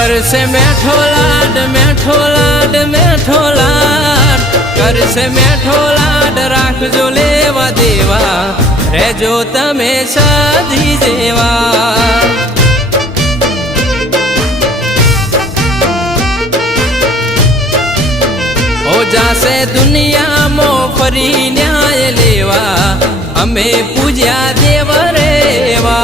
करसे मेठो लाड मेठो लाड मेठो लाड करसे मेठो लाड राखजो लेवा देवा रेजो तमे साधी जेवा ओ जासे दुनिया मो फरी न्याय लेवा अमे पूज्या देव रेवा।